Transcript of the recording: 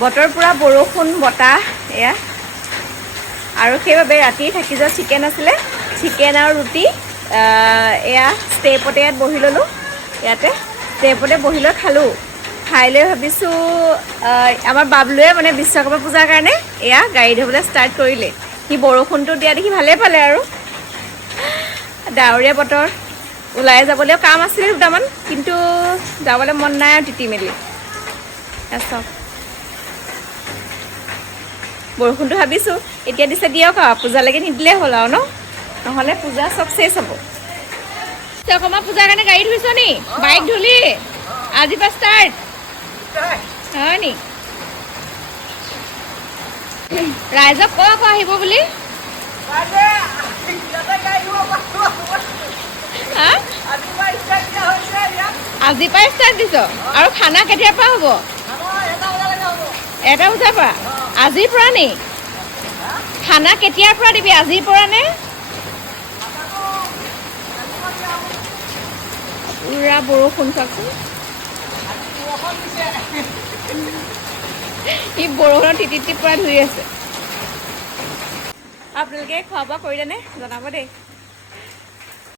বতৰ পুৰা বৰষুণ বতাহ এয়া আৰু সেইবাবে ৰাতি থাকি যোৱা চিকেন আছিলে চিকেন আৰু ৰুটি এয়া ষ্টেপতে ইয়াত বহি ল'লোঁ ইয়াতে ষ্টেপতে বহি লৈ খালোঁ খাই লৈ ভাবিছোঁ আমাৰ বাবলুৱে মানে বিশ্বকৰ্মা পূজাৰ কাৰণে এয়া গাড়ী ধুবলৈ ষ্টাৰ্ট কৰিলে সি বৰষুণটো দিয়া দেখি ভালেই পালে আৰু ডাৱৰীয়া বতৰ ওলাই যাবলৈও কাম আছিলে দুটামান কিন্তু যাবলৈ মন নাই আৰু তিতি মেলি চাওক বৰষুণটো ভাবিছোঁ এতিয়া দিছে দিয়ক আৰু পূজালৈকে নিদিলে হ'ল আৰু নহ'লে পূজা চব চেচ হ'ব বিশ্বকৰ্মা পূজাৰ কাৰণে গাড়ী ধুইছ নি বাইক ধুলি আজিৰ পৰা ষ্টাৰ্ট হয় নি ৰাইজক ক আকৌ আহিব বুলি আজিৰ পৰা ষ্টাৰ্ট দিছ আৰু খানা কেতিয়াৰ পৰা হ'ব 1 বজাৰ পৰা আজিৰ পৰা নি খানা কেতিয়াৰ পৰা দিবি আজিৰ পৰা নে পুৰা বৰষুণ চাওকচোন ই বৰষুণৰ তিতি পৰা ধুই আছে আপোনালোকে খোৱা বোৱা কৰিলেনে জনাব দেই